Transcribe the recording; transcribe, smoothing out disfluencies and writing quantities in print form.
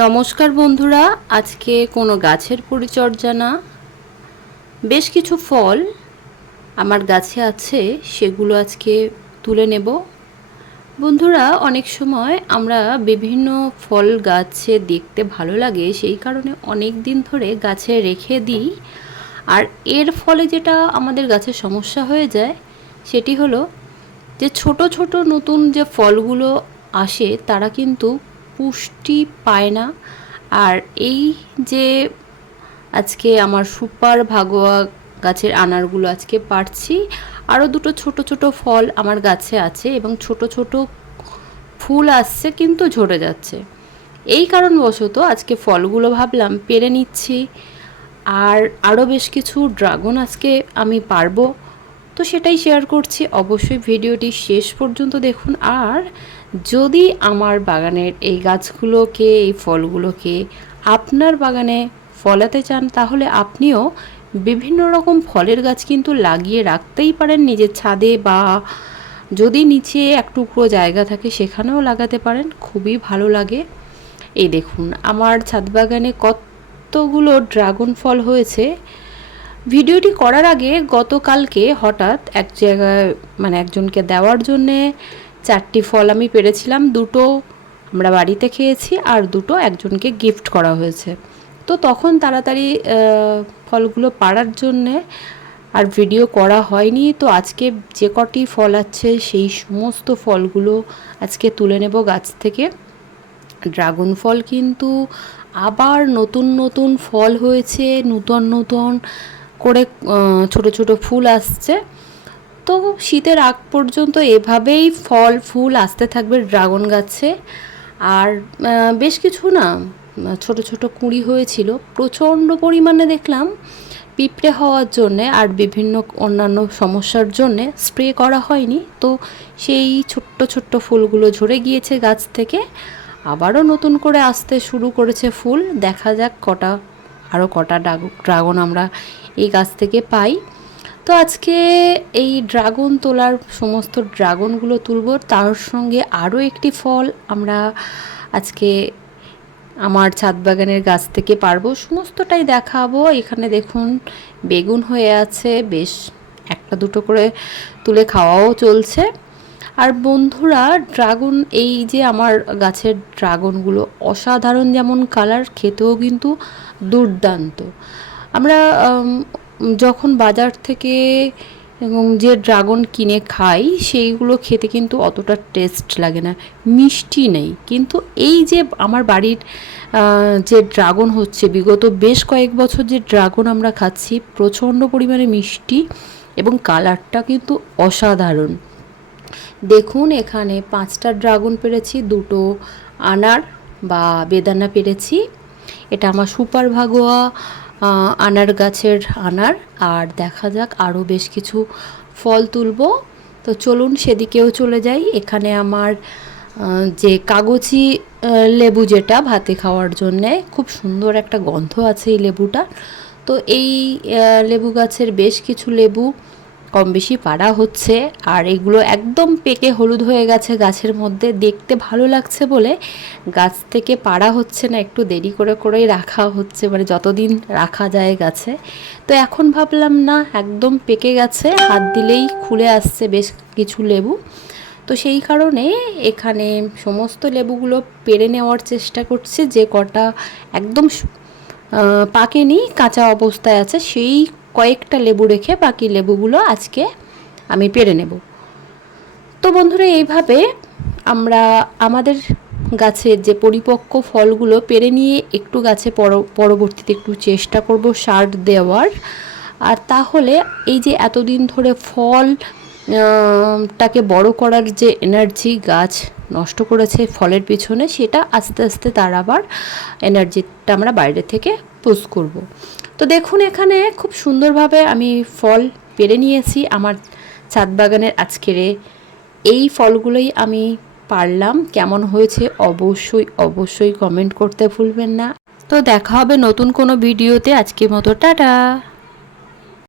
নমস্কার বন্ধুরা, আজকে কোনো গাছের পরিচর্যা না, বেশ কিছু ফল আমার গাছে আছে, সেগুলো আজকে তুলে নেব। বন্ধুরা, অনেক সময় আমরা বিভিন্ন ফল গাছে দেখতে ভালো লাগে, সেই কারণে অনেক দিন ধরে গাছে রেখে দিই। আর এর ফলে যেটা আমাদের গাছের সমস্যা হয়ে যায় সেটি হলো যে ছোট ছোট নতুন যে ফলগুলো আসে তারা কিন্তু পুষ্টি পায় না। আর এই যে আজকে আমার সুপার ভাগোয়া গাছের আনারগুলো আজকে পাড়ছি, আরও দুটো ছোট ছোট ফল আমার গাছে আছে এবং ছোট ছোট ফুল আসছে কিন্তু ঝরে যাচ্ছে। এই কারণবশত আজকে ফলগুলো ভাবলাম পেরে নিচ্ছি। আর আরও বেশ কিছু ড্রাগন আজকে আমি পারবো, তো সেটাই শেয়ার করছি। অবশ্যই ভিডিওটি শেষ পর্যন্ত দেখুন। আর যদি আমার বাগানের এই গাছগুলোকে, এই ফলগুলোকে আপনার বাগানে ফলাতে চান, তাহলে আপনিও বিভিন্ন রকম ফলের গাছ কিন্তু লাগিয়ে রাখতেই পারেন নিজের ছাদে, বা যদি নিচে এক টুকরো জায়গা থাকে সেখানেও লাগাতে পারেন, খুবই ভালো লাগে। এই দেখুন আমার ছাদ বাগানে কতগুলো ড্রাগন ফল হয়েছে। ভিডিওটি করার আগে গতকালকে হঠাৎ এক জায়গায় একজনকে দেওয়ার জন্যে 4টি ফল আমি পেরেছিলাম। 2টো আমরা বাড়িতে খেয়েছি আর 2টো একজনকে গিফট করা হয়েছে। তো তখন তাড়াতাড়ি ফলগুলো পাড়ার জন্যে আর ভিডিও করা হয়নি। তো আজকে যে কটি ফল আছে সেই সমস্ত ফলগুলো আজকে তুলে নেব গাছ থেকে। ড্রাগন ফল কিন্তু আবার নতুন নতুন ফল হয়েছে, নতুন নতুন করে ছোট ছোট ফুল আসছে। তো শীতের আগ পর্যন্ত এভাবেই ফল ফুল আসতে থাকবে ড্রাগন গাছে। আর বেশ কিছু না ছোট ছোট কুঁড়ি হয়েছিল, প্রচণ্ড পরিমাণে দেখলাম পিঁপড়ে হওয়ার জন্যে আর বিভিন্ন অন্যান্য সমস্যার জন্যে স্প্রে করা হয়নি। তো সেই ছোট্ট ছোট্ট ফুলগুলো ঝরে গিয়েছে গাছ থেকে, আবারও নতুন করে আসতে শুরু করেছে ফুল। দেখা যাক আরও কটা ড্রাগন আমরা এই গাছ থেকে পাই। তো আজকে এই ড্রাগন তোলার সমস্ত ড্রাগনগুলো তুলব, তার সঙ্গে আরও একটি ফল আমরা আজকে আমার ছাদ বাগানের গাছ থেকে পারবো, সমস্তটাই দেখাবো। এখানে দেখুন বেগুন হয়ে আছে, বেশ একটা দুটো করে তুলে খাওয়াও চলছে। আর বন্ধুরা, ড্রাগন, এই যে আমার গাছের ড্রাগনগুলো অসাধারণ, যেমন কালার, খেতেও কিন্তু দুর্দান্ত। আমরা যখন বাজার থেকে যে ড্রাগন কিনে খাই সেইগুলো খেতে কিন্তু অতটা টেস্ট লাগে না, মিষ্টি নেই। কিন্তু এই যে আমার বাড়ির যে ড্রাগন হচ্ছে, বিগত বেশ কয়েক বছর যে ড্রাগন আমরা খাচ্ছি, প্রচণ্ড পরিমাণে মিষ্টি এবং কালারটা কিন্তু অসাধারণ। দেখুন এখানে 5টা ড্রাগন পেরেছি, 2টো আনার বা বেদানা পেরেছি। এটা আমার সুপার ভাগোয়া আনার গাছের আনার। আর দেখা যাক আরও বেশ কিছু ফল তুলব। তো চলুন সেদিকেও চলে যাই। এখানে আমার যে কাগজি লেবু, যেটা ভাতে খাওয়ার জন্যে খুব সুন্দর একটা গন্ধ আছে এই লেবুটা। তো এই লেবু গাছের বেশ কিছু লেবু কম বেশি পাড়া হচ্ছে। আর এগুলো একদম পেকে হলুদ হয়ে গেছে গাছের মধ্যে, দেখতে ভালো লাগছে বলে গাছ থেকে পাড়া হচ্ছে না, একটু দেরি করে করেই রাখা হচ্ছে, যতদিন রাখা যায় গাছে। তো এখন ভাবলাম না, একদম পেকে গেছে, হাত দিলেই খুলে আসছে বেশ কিছু লেবু। তো সেই কারণে এখানে সমস্ত লেবুগুলো পেরে নেওয়ার চেষ্টা করছি। যে কটা একদম পাকেনি, কাঁচা অবস্থায় আছে, সেই কয়েকটা লেবু রেখে বাকি লেবুগুলো আজকে আমি পেরে নেব। তো বন্ধুরা, এইভাবে আমরা আমাদের গাছের যে পরিপক্ক ফলগুলো পেরে নিয়ে একটু গাছে পরবর্তীতে একটু চেষ্টা করব সার দেওয়ার। আর তাহলে এই যে এতদিন ধরে ফল টাকে বড় করার যে এনার্জি গাছ নষ্ট করেছে ফলের পিছনে, সেটা আস্তে আস্তে তার আবার এনার্জিটা আমরা বাইরে থেকে পুশ করব। তো দেখুন এখানে খুব সুন্দরভাবে আমি ফল পেরে নিয়েছি আমার ছাদ বাগানের। আজকের এই ফলগুলোই আমি পারলাম। কেমন হয়েছে অবশ্যই অবশ্যই কমেন্ট করতে ভুলবেন না। তো দেখা হবে নতুন কোনো ভিডিওতে। আজকের মতো টাটা।